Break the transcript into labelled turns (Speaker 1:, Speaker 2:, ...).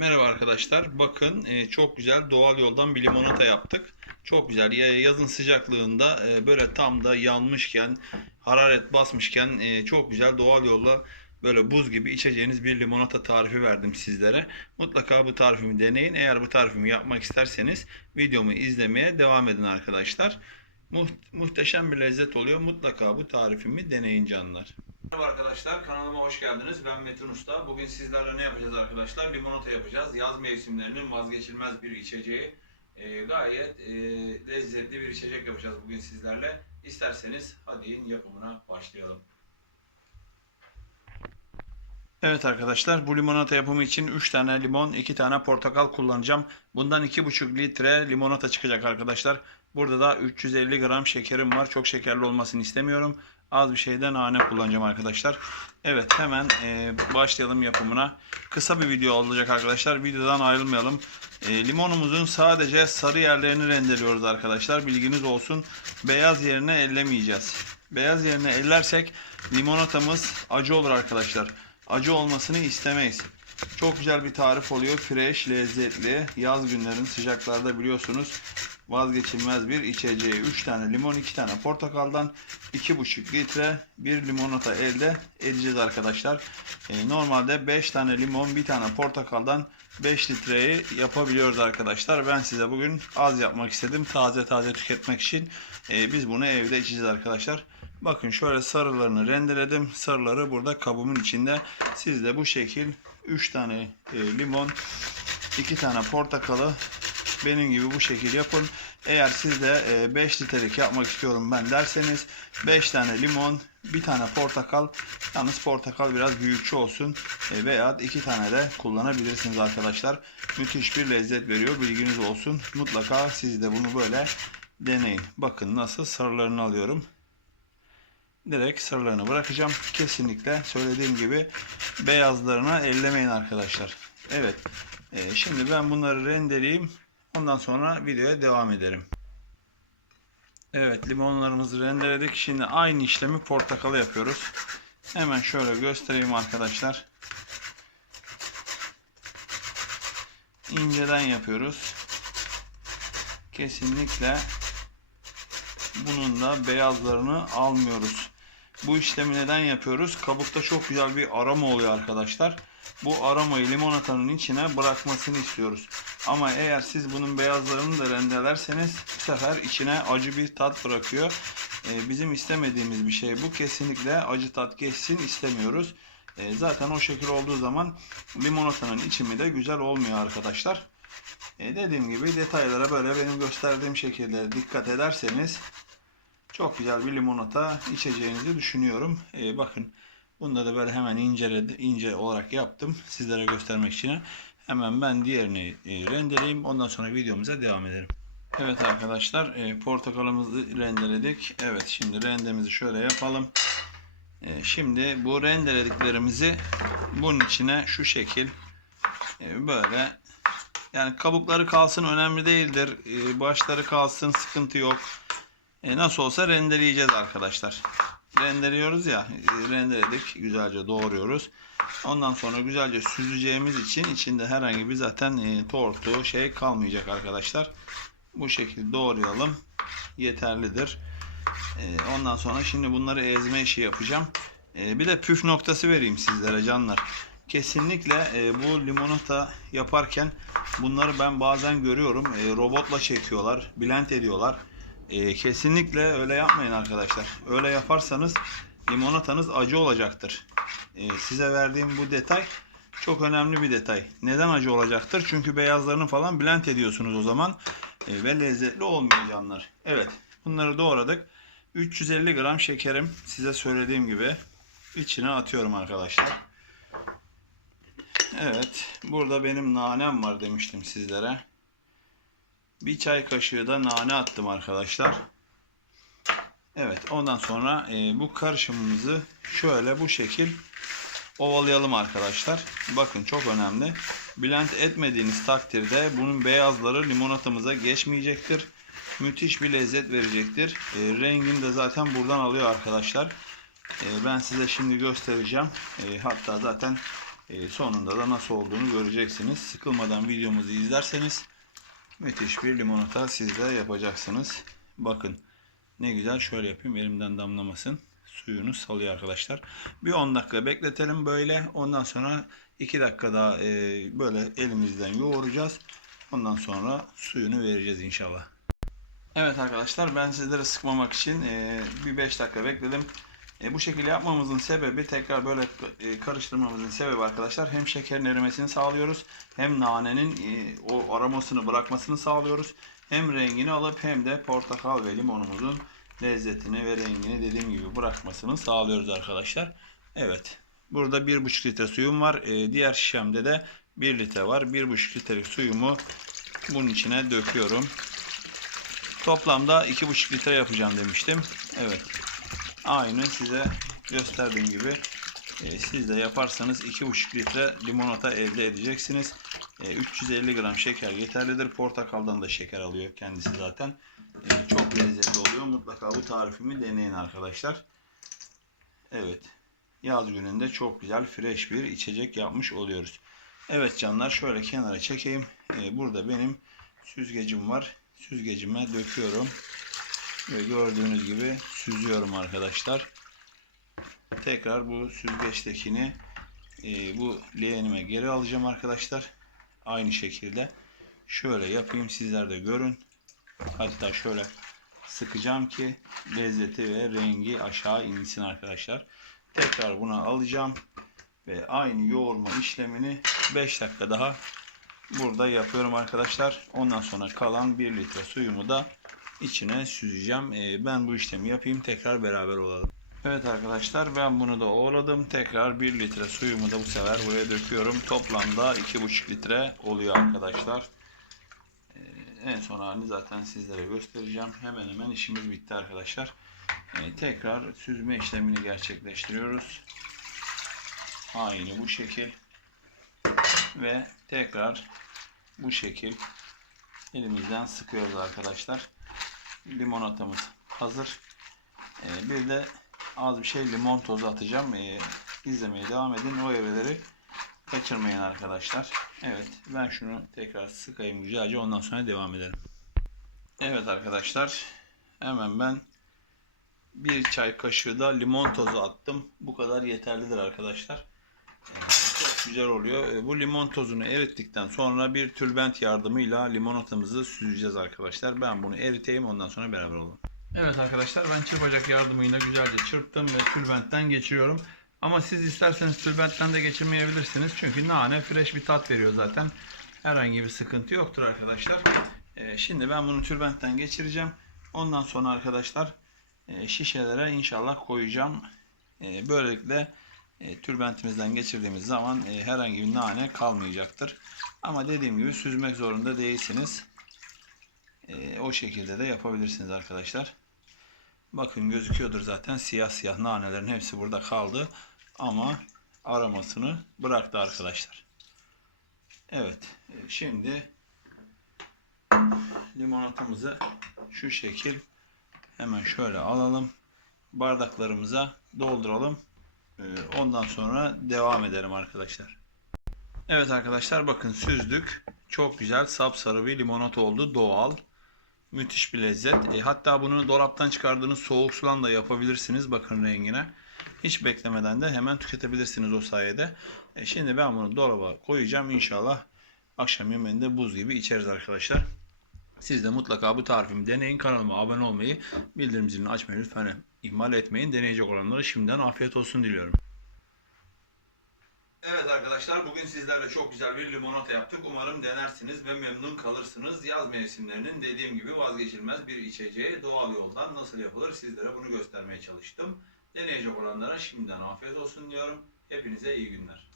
Speaker 1: Merhaba arkadaşlar. Bakın e, çok güzel doğal yoldan bir limonata yaptık. Çok güzel. Ya- Yazın sıcaklığında e, böyle tam da yanmışken, hararet basmışken e, çok güzel doğal yolla böyle buz gibi içeceğiniz bir limonata tarifi verdim sizlere. Mutlaka bu tarifimi deneyin. Eğer bu tarifimi yapmak isterseniz videomu izlemeye devam edin arkadaşlar. Muht- muhteşem bir lezzet oluyor. Mutlaka bu tarifimi deneyin canlar. Merhaba arkadaşlar kanalıma hoş geldiniz. Ben Metin Usta. Bugün sizlerle ne yapacağız arkadaşlar? Limonata yapacağız. Yaz mevsimlerinin vazgeçilmez bir içeceği. Ee, gayet e, lezzetli bir içecek yapacağız bugün sizlerle. İsterseniz hadi yapımına başlayalım. Evet arkadaşlar bu limonata yapımı için 3 tane limon 2 tane portakal kullanacağım. Bundan 2,5 litre limonata çıkacak arkadaşlar. Burada da 350 gram şekerim var. Çok şekerli olmasını istemiyorum. Az bir şeyden nane kullanacağım arkadaşlar. Evet hemen e, başlayalım yapımına. Kısa bir video olacak arkadaşlar. Videodan ayrılmayalım. E, limonumuzun sadece sarı yerlerini rendeliyoruz arkadaşlar. Bilginiz olsun. Beyaz yerine ellemeyeceğiz. Beyaz yerine ellersek limonatamız acı olur arkadaşlar. Acı olmasını istemeyiz. Çok güzel bir tarif oluyor. Fresh, lezzetli. Yaz günlerin sıcaklarda biliyorsunuz vazgeçilmez bir içeceği. 3 tane limon, 2 tane portakaldan 2,5 litre bir limonata elde edeceğiz arkadaşlar. Ee, normalde 5 tane limon, 1 tane portakaldan 5 litreyi yapabiliyoruz arkadaşlar. Ben size bugün az yapmak istedim. Taze taze tüketmek için. Ee, biz bunu evde içeceğiz arkadaşlar. Bakın şöyle sarılarını rendeledim. Sarıları burada kabımın içinde. Siz de bu şekil 3 tane e, limon, 2 tane portakalı benim gibi bu şekil yapın. Eğer siz de 5 litrelik yapmak istiyorum ben derseniz 5 tane limon, bir tane portakal. Yalnız portakal biraz büyükçe olsun e, veya 2 tane de kullanabilirsiniz arkadaşlar. Müthiş bir lezzet veriyor. Bilginiz olsun. Mutlaka siz de bunu böyle deneyin. Bakın nasıl sarılarını alıyorum. Direkt sarılarını bırakacağım. Kesinlikle söylediğim gibi beyazlarına ellemeyin arkadaşlar. Evet. e, şimdi ben bunları rendeleyeyim. Ondan sonra videoya devam ederim. Evet limonlarımızı rendeledik. Şimdi aynı işlemi portakalı yapıyoruz. Hemen şöyle göstereyim arkadaşlar. İnceden yapıyoruz. Kesinlikle bunun da beyazlarını almıyoruz. Bu işlemi neden yapıyoruz? Kabukta çok güzel bir aroma oluyor arkadaşlar. Bu aromayı limonatanın içine bırakmasını istiyoruz. Ama eğer siz bunun beyazlarını da rendelerseniz bu sefer içine acı bir tat bırakıyor. Ee, bizim istemediğimiz bir şey bu. Kesinlikle acı tat geçsin istemiyoruz. Ee, zaten o şekil olduğu zaman limonatanın içimi de güzel olmuyor arkadaşlar. Ee, dediğim gibi detaylara böyle benim gösterdiğim şekilde dikkat ederseniz çok güzel bir limonata içeceğinizi düşünüyorum. Ee, bakın bunda da böyle hemen inceledi, ince olarak yaptım sizlere göstermek için. Hemen ben diğerini e, rendeleyeyim. Ondan sonra videomuza devam edelim. Evet arkadaşlar e, portakalımızı rendeledik. Evet şimdi rendemizi şöyle yapalım. E, şimdi bu rendelediklerimizi bunun içine şu şekil böyle yani kabukları kalsın önemli değildir. Başları kalsın sıkıntı yok. Nasıl olsa rendeleyeceğiz arkadaşlar. Rendeliyoruz ya e, rendeledik güzelce doğruyoruz. Ondan sonra güzelce süzeceğimiz için içinde herhangi bir zaten e, tortu şey kalmayacak arkadaşlar. Bu şekilde doğrayalım. Yeterlidir. E, ondan sonra şimdi bunları ezme işi yapacağım. Bir de püf noktası vereyim sizlere canlar. Kesinlikle e, bu limonata yaparken bunları ben bazen görüyorum. Robotla çekiyorlar, blend ediyorlar. E, kesinlikle öyle yapmayın arkadaşlar. Öyle yaparsanız limonatanız acı olacaktır. E, size verdiğim bu detay çok önemli bir detay. Neden acı olacaktır? Çünkü beyazlarını falan blend ediyorsunuz o zaman E, ve lezzetli olmuyor canlar. Evet, bunları doğradık. 350 gram şekerim size söylediğim gibi içine atıyorum arkadaşlar. Evet, burada benim nanem var demiştim sizlere. Bir çay kaşığı da nane attım arkadaşlar. Evet ondan sonra e, bu karışımımızı şöyle bu şekil ovalayalım arkadaşlar. Bakın çok önemli. Blend etmediğiniz takdirde bunun beyazları limonatamıza geçmeyecektir. Müthiş bir lezzet verecektir. E, rengini de zaten buradan alıyor arkadaşlar. E, ben size şimdi göstereceğim. E, hatta zaten E, sonunda da nasıl olduğunu göreceksiniz. Sıkılmadan videomuzu izlerseniz müthiş bir limonata siz de yapacaksınız. Bakın ne güzel şöyle yapayım elimden damlamasın. Suyunu salıyor arkadaşlar. Bir 10 dakika bekletelim böyle. Ondan sonra 2 dakika daha e, böyle elimizden yoğuracağız. Ondan sonra suyunu vereceğiz inşallah. Evet arkadaşlar ben sizlere sıkmamak için e, bir 5 dakika bekledim. E, bu şekilde yapmamızın sebebi tekrar böyle e, karıştırmamızın sebebi arkadaşlar hem şekerin erimesini sağlıyoruz hem nanenin e, o aromasını bırakmasını sağlıyoruz. Hem rengini alıp hem de portakal ve limonumuzun lezzetini ve rengini dediğim gibi bırakmasını sağlıyoruz arkadaşlar. Evet. Burada 1,5 litre suyum var. E, diğer şişemde de 1 litre var. 1,5 litrelik suyumu bunun içine döküyorum. Toplamda 2,5 litre yapacağım demiştim. Evet. Aynı size gösterdiğim gibi e, siz de yaparsanız 2,5 litre limonata elde edeceksiniz. E, 350 gram şeker yeterlidir. Portakaldan da şeker alıyor kendisi zaten. E, çok lezzetli oluyor. Mutlaka bu tarifimi deneyin arkadaşlar. Evet. Yaz gününde çok güzel fresh bir içecek yapmış oluyoruz. Evet canlar şöyle kenara çekeyim. E, burada benim süzgecim var. Süzgecime döküyorum. Ve gördüğünüz gibi süzüyorum arkadaşlar. Tekrar bu süzgeçtekini e, bu leğenime geri alacağım arkadaşlar. Aynı şekilde. Şöyle yapayım sizler de görün. Hatta şöyle sıkacağım ki lezzeti ve rengi aşağı insin arkadaşlar. Tekrar bunu alacağım. Ve aynı yoğurma işlemini 5 dakika daha burada yapıyorum arkadaşlar. Ondan sonra kalan 1 litre suyumu da içine süzeceğim. Ee, ben bu işlemi yapayım tekrar beraber olalım. Evet arkadaşlar ben bunu da oğladım. Tekrar 1 litre suyumu da bu sefer buraya döküyorum. Toplamda 2,5 litre oluyor arkadaşlar. Ee, en son halini zaten sizlere göstereceğim. Hemen hemen işimiz bitti arkadaşlar. Ee, tekrar süzme işlemini gerçekleştiriyoruz. Aynı bu şekil. Ve tekrar bu şekil elimizden sıkıyoruz arkadaşlar. Limonatamız hazır. Ee, bir de az bir şey limon tozu atacağım. Ee, izlemeye devam edin. O evreleri kaçırmayın arkadaşlar. Evet ben şunu tekrar sıkayım güzelce ondan sonra devam edelim. Evet arkadaşlar hemen ben bir çay kaşığı da limon tozu attım. Bu kadar yeterlidir arkadaşlar. Çok güzel oluyor. Ee, Bu limon tozunu erittikten sonra bir tülbent yardımıyla limonatamızı süzeceğiz arkadaşlar. Ben bunu eriteyim ondan sonra beraber olalım. Evet arkadaşlar ben çırpacak yardımıyla güzelce çırptım ve tülbentten geçiriyorum. Ama siz isterseniz tülbentten de geçirmeyebilirsiniz. Çünkü nane fresh bir tat veriyor zaten. Herhangi bir sıkıntı yoktur arkadaşlar. Ee, Şimdi ben bunu tülbentten geçireceğim. Ondan sonra arkadaşlar e, şişelere inşallah koyacağım. E, Böylelikle e, tülbentimizden geçirdiğimiz zaman e, herhangi bir nane kalmayacaktır. Ama dediğim gibi süzmek zorunda değilsiniz. E, o şekilde de yapabilirsiniz arkadaşlar. Bakın gözüküyordur zaten siyah siyah nanelerin hepsi burada kaldı. Ama aromasını bıraktı arkadaşlar. Evet e, şimdi limonatamızı şu şekil hemen şöyle alalım. Bardaklarımıza dolduralım. Ee, Ondan sonra devam edelim arkadaşlar. Evet arkadaşlar bakın süzdük. Çok güzel sapsarı bir limonata oldu. Doğal. Müthiş bir lezzet. E, hatta bunu dolaptan çıkardığınız soğuk sulan da yapabilirsiniz. Bakın rengine. Hiç beklemeden de hemen tüketebilirsiniz o sayede. E, şimdi ben bunu dolaba koyacağım. İnşallah akşam yemeğinde buz gibi içeriz arkadaşlar. Siz de mutlaka bu tarifimi deneyin. Kanalıma abone olmayı, bildirim zilini açmayı lütfen ihmal etmeyin. Deneyecek olanlara şimdiden afiyet olsun diliyorum. Evet arkadaşlar bugün sizlerle çok güzel bir limonata yaptık. Umarım denersiniz ve memnun kalırsınız. Yaz mevsimlerinin dediğim gibi vazgeçilmez bir içeceği doğal yoldan nasıl yapılır sizlere bunu göstermeye çalıştım. Deneyecek olanlara şimdiden afiyet olsun diyorum. Hepinize iyi günler.